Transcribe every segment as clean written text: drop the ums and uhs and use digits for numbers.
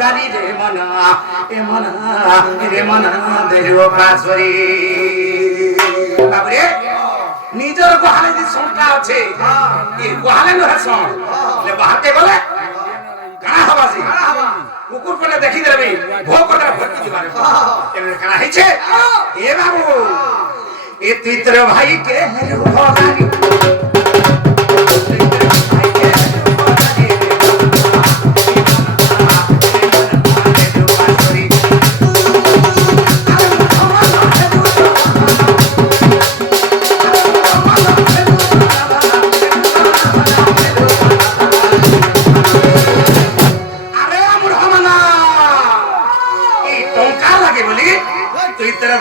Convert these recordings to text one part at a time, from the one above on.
গাড়ি রে মনা এ মনা রে মনা দেরো পাছরি বাবরে নিজের গোহালে যে সংখ্যা আছে এই গোহালে নহে সং লে বাহাতে গলে কানা হবাসি কুকুর করে দেখি দেবে ভোগ করে ভর্তি দিবারে এর কানা হইছে এ বাবু এ তিত্র ভাই কে হেরু ভগারি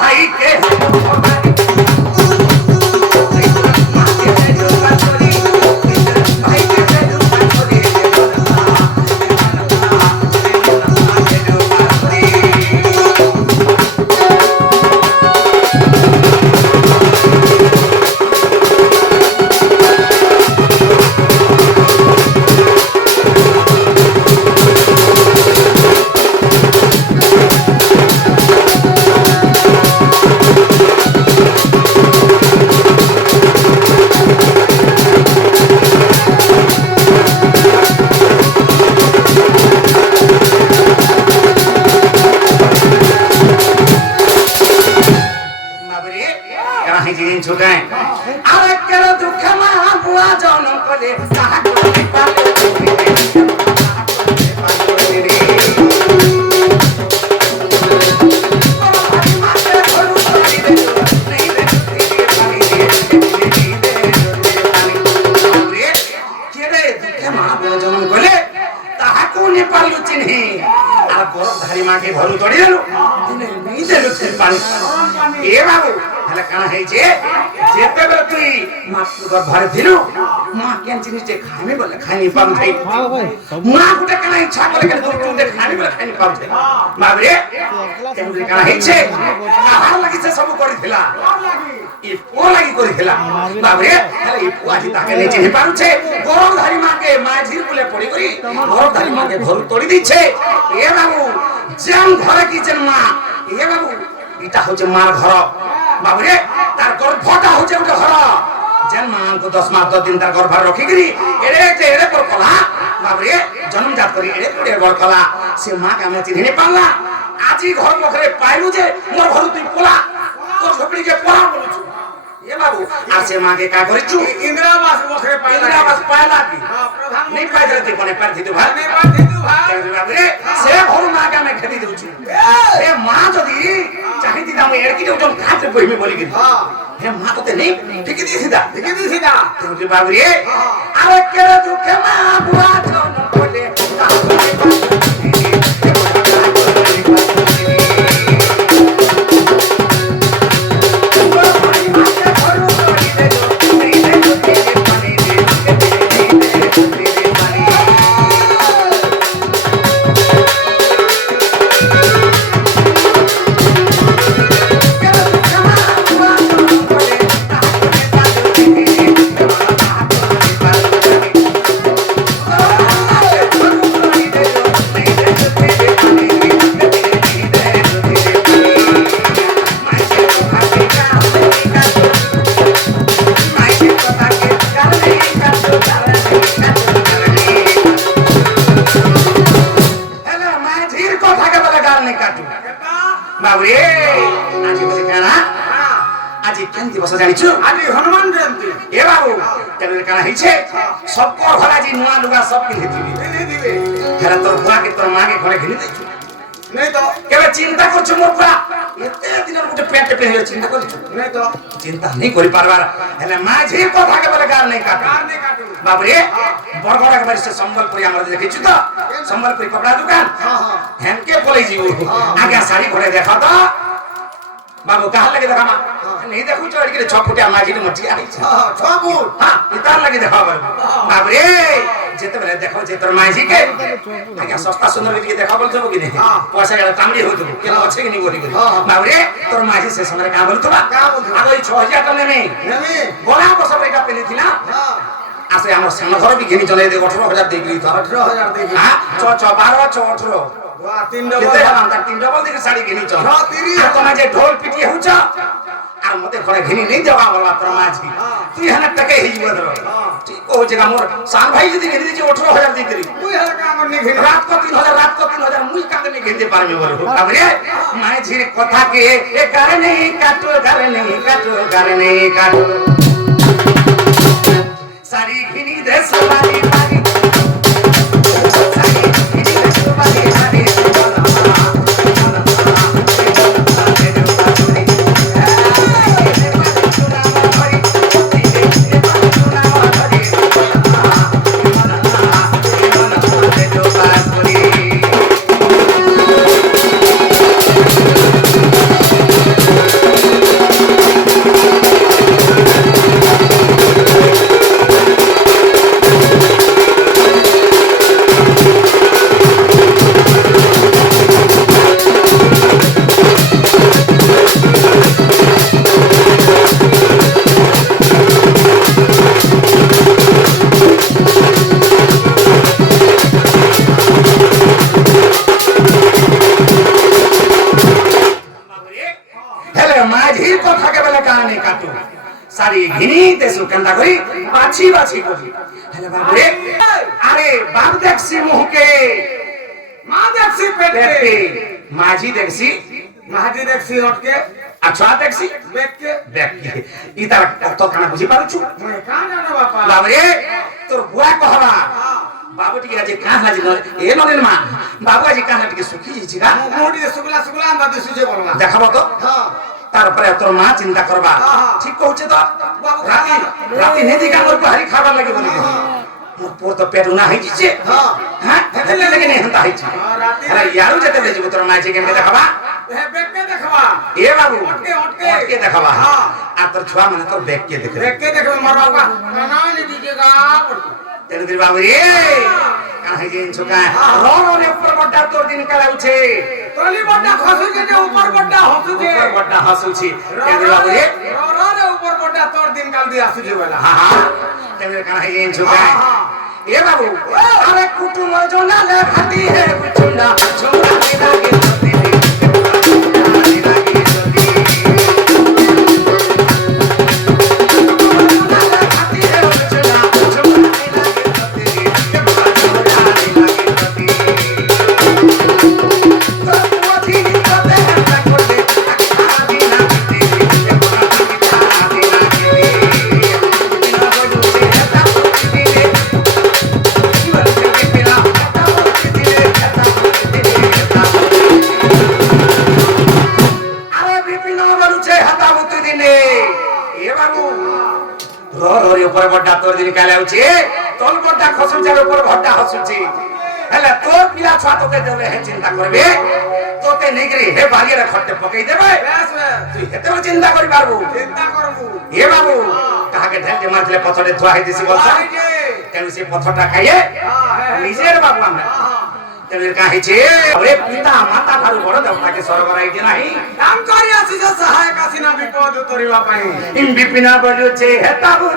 भाई के भरू तोड़ी देलु नहीं देलु से पानी ए बाबू हला काना है जे जेते बेर तुई मां को भर दिलु मां केन जिनिस जे खाने बोले खानी पाम थाई मां गुटे काना इच्छा बोले के तू दे खानी बोले खानी पाम थाई बाबू रे केन काना है जे आहार लागि से सब करी थिला ई पो लागि करी थिला बाबू रे हला ई पो आजी ताके नै चिनि पारु छे गोर धारी मां के माझी बोले पड़ी करी गोर धारी मां के भरू तोड़ी दी छे ए बाबू जन घर की जन्मा ये बाबू इटा होचे मार घर बाबू रे तार गर्भटा होचे उटे घर जन मां को 10 मास 10 दिन तार गर्भ रखी गिरी एड़े पर कला बाबू रे जन्म जात करी एड़े पर कला से मां का मैं चिन्ह नहीं पाला आजी घर मखरे पाइलु जे मोर घर तुई पोला तो छोकरी के पोला बोलु ये बाबू आसे मां के का करिचु इंदिरावास मखरे पाइला इंदिरावास पाइला की हां प्रधान नहीं पाइ जरती कोने पर थी भाई नहीं पाइ थी भाई बाबू रे से घर मां का मैं खेदी दउछु ए मां जदी चाहि दिदा मैं एड़की जन खाते बहिमे बोली की हां हे मां तो नहीं ठीक दी सीधा तो बाबू रे अरे केरे दुखे मां बुआ जन बोले हनुमान जयंती ए बाबू तेरे काना हिचे सबको भला जी नुआ लुगा सब पिन्हि दिबे हेरा तोर बुआ के तोर मां के घरे घिनि दे नहीं तो केबे चिंता करछ मोर बुआ एते दिन गुटे पेट पे चिंता करछ नहीं तो चिंता नहीं करि पारबार हेले माझी कथा के बोले गार नहीं काटू बाबू रे बरगड़ा के बारे से संबलपुरी हमरा देखिछु तो संबलपुरी कपड़ा दुकान हां हां हेन के बोलै जीव आगे साड़ी घोड़े देखा तो बाबू कहाँ लगे देखा माँ नहीं देखूँ चोरी के 6 फुटिया माँ जी ने मची आई 6 फुट हाँ इतना लगे देखा बाबू रे जेते बेले देखो जे तोर माँ जी के आगे सस्ता सुंदर के देखा बोल जबो कि नहीं पैसा के तामड़ी हो तो के अच्छे कि नहीं बोली बाबू रे तोर माँ जी से समय का बोल तो आगे 6000 टने में बोला को सब का पेली थी ना आसे हमर सामने घर भी घेनी चले दे 18000 देख ली तो 18000 देख हां 12 18 তিন কেতে ডবল হলাম তার 3 ডবল দিকে শাড়ি কিনিছ 30 আর তোমার যে ঢোল পিটি হউছ আর মতে ঘরে ঘিনি নেই দেবা বলা তোর মাঝি তুই হানা টাকা হিজব ধর ঠিক কইছে মোর সান ভাই যদি কিনি দিছে 18000 দিই করি তুই হলে কামর নি ঘিরে রাত को 3000 রাত को 3000 মুই কাঁদে নি কিনতে পারবি বলো তারপরে মাঝির কথা কে এ গারে নেই কাটো গারে নেই কাটো গারে নেই কাটো सारी घिनी दे सवारी मारी सारी घिनी दे सवारी मारी सारी घिनी ते सुकंदा करी बाछी बाछी करी हेले बाबू रे अरे बाप देखसी मुह के मां देखसी पेट पेट के के माझी देखसी माजी देखसी हट के अच्छा देखसी बेट के देख के ई तार तो काना बुझी पारुछु मैं का जाने बापा बाबू रे तोर बुआ कहबा बाबू टिके आज काह लाजी न ए नरेन मा बाबू आज काह टिके सुखी छि का मोटी सुगला सुगला अंदा दे सुजे बोलवा देखाबो तो हां तारपरे तोर मां चिंता करबा ठीक कहउछे तो राती राती नेदी का मोर भारी खाবার लागि बोली मोर पोर तो पेट उना है छिचे हां हां हेते लगे नहीं हंता है छि हां राती अरे यारो जते ले जबो तोर मां के केन देखाबा हे बेट के देखबा ए बाबू हट के देखाबा हां आ तोर छुआ माने तोर बैग के देखे देख के देखबे मोर बाबा ना नहीं दीजिएगा तेरे दिल बाबू रे काहे दिन छुका रो रो ने ऊपर बड्डा तोर दिन कला उछे तोली बड्डा खसु के ऊपर बड्डा हसु के ऊपर बड्डा हसु छी तेरे दिल बाबू रे रो रे ऊपर बड्डा तोर दिन काल दिया सुजे वाला हां हां तेरे काहे दिन छुका ए बाबू अरे कुटुम जोना ले खाती है कुचुंडा छोरा मेरा के ऊपर बड्डा तोर दिन काले उछे तोल बड्डा खसुचे ऊपर बड्डा हसुचे हेले तोर पिला छुआ तोते देले है चिंता करबे तोते नेगरी हे बालिया रे खट्टे पकई देबे बस तू हेते चिंता करि पारबू चिंता करबू ए बाबू कहा के ढेल के मारले पथरे थुआ है दिसी बोलता तेनु से पथरटा खाइए निजे रे बाबू हमरा तेनु काहे छे अरे पिता माता थारु बड़ देवता के स्वर्ग राइते नाही काम करी आसी जो सहायक आसीना विपद उतरिवा पई इन बिपिना बलु छे हेताबू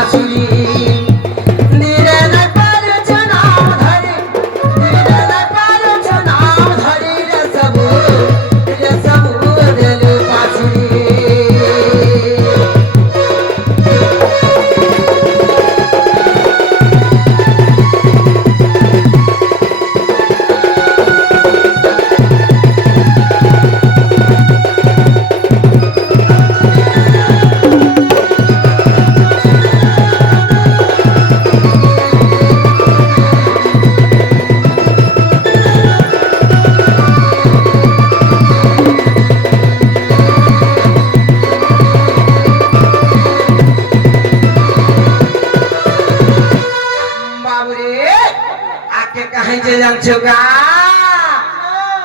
বাঁশুরি দিলে না পারছ নাম ধরে দিলে না পারছ নাম ধরে রে সবু দিল বাঁশুরি बाबूरे आके कहीं जे जान्छो गा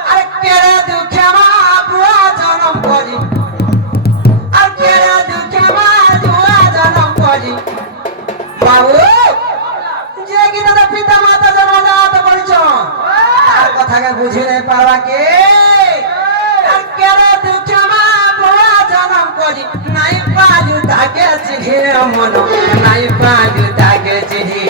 अरे केरे दुखे मा बुआ जन्म करी अरे केरे दुखे मा बुआ जन्म करी बाबू जे कि तो पिता माता जन्मजात करिछ तार कथा के बुझी नहीं पारवा के अरे केरे दुखे मा बुआ जन्म करी नहीं पाजु ताके चिढ़े मन नहीं पाजु ताके चिढ़े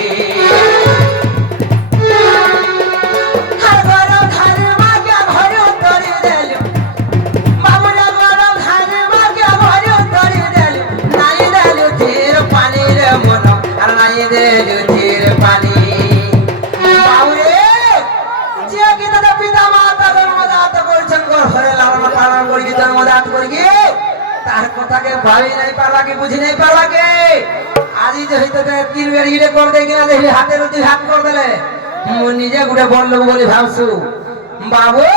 তার কথাকে ভাবি নাই পারবা কি বুঝি নাই পারবা কে আজি যে হইতে তিন বের হিরে কর দেই কিনা দেখি হাতে রুটি হাত কর দেলে মু নিজে গুড়ে বল লোক বলি ভাবছু বাবু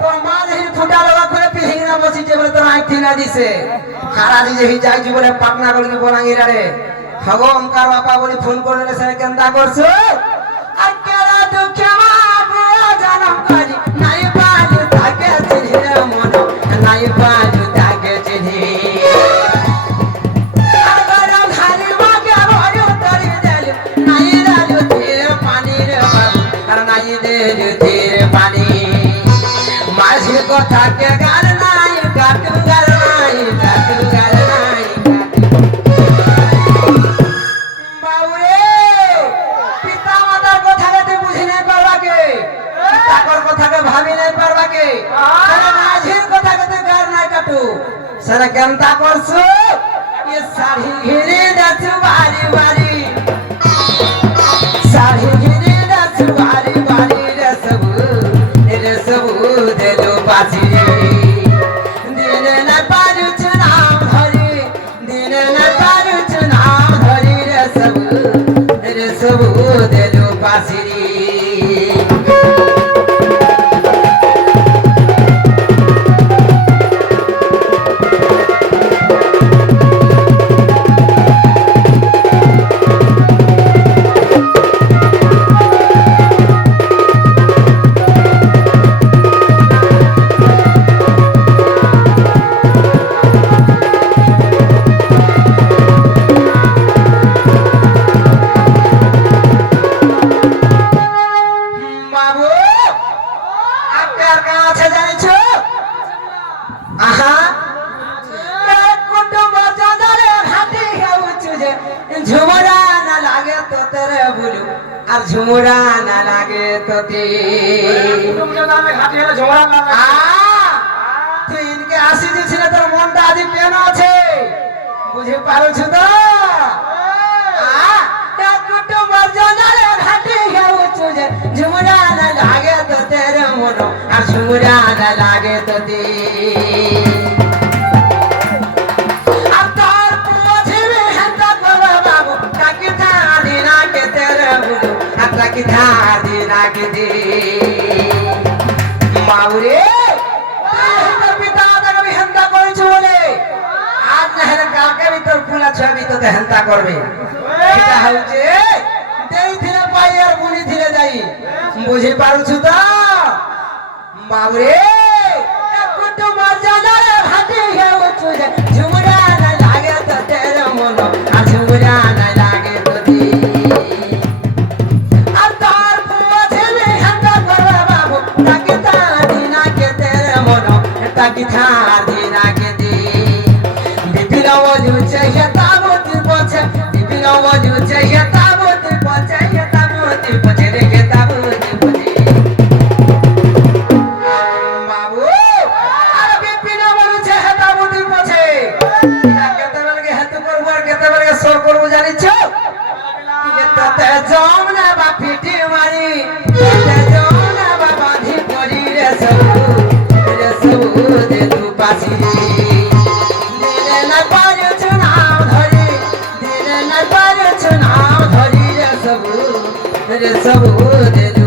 তোর মা দেখি ফুটা লগা করে পিহিং না বসিছে বলে তোর আইথি না দিছে হারা দি যেহি যাইছি বলে পাটনা গলি বনাঙ্গিরা রে হগো ওমকার বাপা বলি ফোন করলে সে কেনতা করছো আর কেরা দুঃখে মা বুয়া জানম কাজি নাই বাজু তাকে চিড়ে মন নাই বাজু তাকে চিড়ে আর গরম ঘালি মাকে ভরে তরি দেল নাই দালু ধীরে পানি রে বাবু আর নাই দেলু ধীরে পানি মাঝে কথা কে গাল নাই কাটু গাল নাই কাটু গাল নাই বাবুরে পিতা মাতার কথা কে বুঝি নাই পারবা কে তাকর কথা কে ভাবি নাই পারবা কে সারা মাঝের কথা কে গাল নাই কাটু সারা কেনতা করছো ये साड़ी घिरे दसु बारी बारी साड़ी घिरे दसु बारी बारी रे सबु देलो बाजी दिने न पारु नाम धरी दिने न पारु नाम धरी रे सबु देलो बाजी বাবু আপনার কাছে জানিছো আহা এক কুটুম্ব জাদারে হাতে হেউচু যে ঝুমরা না লাগে তো তেরে বলু আর ঝুমরা না লাগে তো তে কুটুম্ব নামে ঘাটি হলে ঝগড়া না লাগে তুই ইনকে আসি দিছিল তোর মনটা আজ কেন আছে বুঝে পারছ তো এক কুটুম্ব জাদারে হাতে হেউচু যে ঝুমরা না লাগে তো তেরে মন আর ঝুমরা না লাগে তো তে আর তোর পুছিবে হেতা করবা বাবু কাকি ধানি না কে তেরে বুলু আর কাকি ধানি না কে দে বাবুরে তোর পিতা মাতাকে আমি হেন্তা করেছি বলে আজ না হলে কালকে भी তোর ফুলা ছবি তোকে হেন্তা করবে এটা হচ্ছে দেই থিলে পাই আর বুনি থিলে যাই বুঝি পারুছ তো বাবুরে এক কুটুম্ব জাদারে হাতে হেউচু যে ঝুমরা না লাগে তো তেরে মন আর ঝুমরা না লাগে তো দি আর তোর পুছিবে হেন্তা করবা বাবু তাকে ধানি না কে তেরে মন তাকে ধানি না কে দি বিপিন ওলু চাইয়া তাবত পছে বিপিন বাসি দিলে না পারছো নাম ধরে দিলে না পারছো নাম ধরি রে সবু দেলু